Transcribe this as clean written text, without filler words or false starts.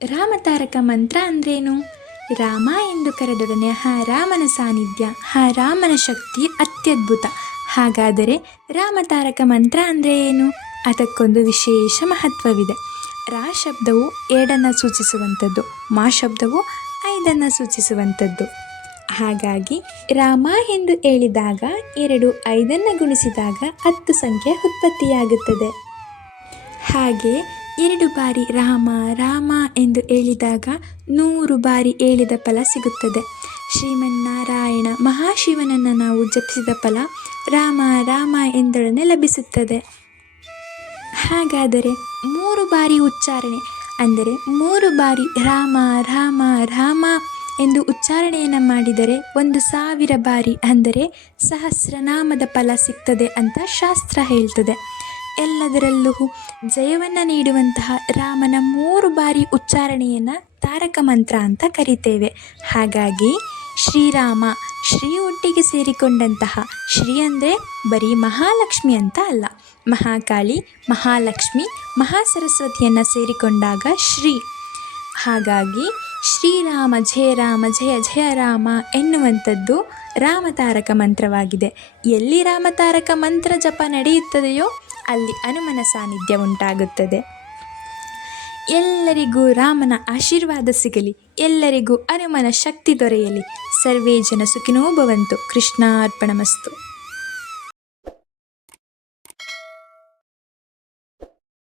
ರಾಮತಾರಕ ಮಂತ್ರ ಅಂದ್ರೇನು? ರಾಮ ಎಂದು ಕರೆದೊಡನೆ ರಾಮನ ಸಾನ್ನಿಧ್ಯ, ರಾಮನ ಶಕ್ತಿ ಅತ್ಯದ್ಭುತ. ಹಾಗಾದರೆ ರಾಮತಾರಕ ಮಂತ್ರ ಅಂದರೆ ಏನು? ಅದಕ್ಕೊಂದು ವಿಶೇಷ ಮಹತ್ವವಿದೆ. ರಾ ಶಬ್ದವು 2 ಸೂಚಿಸುವಂಥದ್ದು, ಮಾ ಶಬ್ದವು 5 ಸೂಚಿಸುವಂಥದ್ದು. ಹಾಗಾಗಿ ರಾಮ ಎಂದು ಹೇಳಿದಾಗ 2 5 ಗುಣಿಸಿದಾಗ 10 ಸಂಖ್ಯೆ ಉತ್ಪತ್ತಿಯಾಗುತ್ತದೆ. ಹಾಗೆ 2 ಬಾರಿ ರಾಮ ರಾಮ ಎಂದು ಹೇಳಿದಾಗ 100 ಬಾರಿ ಹೇಳಿದ ಫಲ ಸಿಗುತ್ತದೆ. ಶ್ರೀಮನ್ನಾರಾಯಣ ಮಹಾಶಿವನನ್ನು ನಾವು ಜಪಿಸಿದ ಫಲ ರಾಮ ರಾಮ ಎಂದೊಡನೆ ಲಭಿಸುತ್ತದೆ. ಹಾಗಾದರೆ 3 ಬಾರಿ ಉಚ್ಚಾರಣೆ ಅಂದರೆ 3 ಬಾರಿ ರಾಮ ರಾಮ ರಾಮ ಎಂದು ಉಚ್ಚಾರಣೆಯನ್ನು ಮಾಡಿದರೆ 1000 ಬಾರಿ ಅಂದರೆ ಸಹಸ್ರನಾಮದ ಫಲ ಸಿಗ್ತದೆ ಅಂತ ಶಾಸ್ತ್ರ ಹೇಳ್ತದೆ. ಎಲ್ಲದರಲ್ಲೂ ಜಯವನ್ನು ನೀಡುವಂತಹ ರಾಮನ 3 ಬಾರಿ ಉಚ್ಚಾರಣೆಯನ್ನು ತಾರಕ ಮಂತ್ರ ಅಂತ ಕರಿತೇವೆ. ಹಾಗಾಗಿ ಶ್ರೀರಾಮ, ಶ್ರೀ ಒಟ್ಟಿಗೆ ಸೇರಿಕೊಂಡಂತಹ, ಶ್ರೀ ಅಂದರೆ ಬರೀ ಮಹಾಲಕ್ಷ್ಮಿ ಅಂತ ಅಲ್ಲ, ಮಹಾಕಾಳಿ, ಮಹಾಲಕ್ಷ್ಮಿ, ಮಹಾಸರಸ್ವತಿಯನ್ನು ಸೇರಿಕೊಂಡಾಗ ಶ್ರೀ. ಹಾಗಾಗಿ ಶ್ರೀರಾಮ ಜಯ ರಾಮ ಜಯ ಜಯ ರಾಮ ಎನ್ನುವಂಥದ್ದು ರಾಮತಾರಕ ಮಂತ್ರವಾಗಿದೆ. ಎಲ್ಲಿ ರಾಮತಾರಕ ಮಂತ್ರ ಜಪ ನಡೆಯುತ್ತದೆಯೋ ಅಲ್ಲಿ ಹನುಮನ ಸಾನ್ನಿಧ್ಯ ಉಂಟಾಗುತ್ತದೆ. ಎಲ್ಲರಿಗೂ ರಾಮನ ಆಶೀರ್ವಾದ ಸಿಗಲಿ, ಎಲ್ಲರಿಗೂ ಹನುಮನ ಶಕ್ತಿ ದೊರೆಯಲಿ. ಸರ್ವೇ ಜನ ಸುಖಿನೋ ಭವಂತು. ಕೃಷ್ಣಾರ್ಪಣಮಸ್ತು.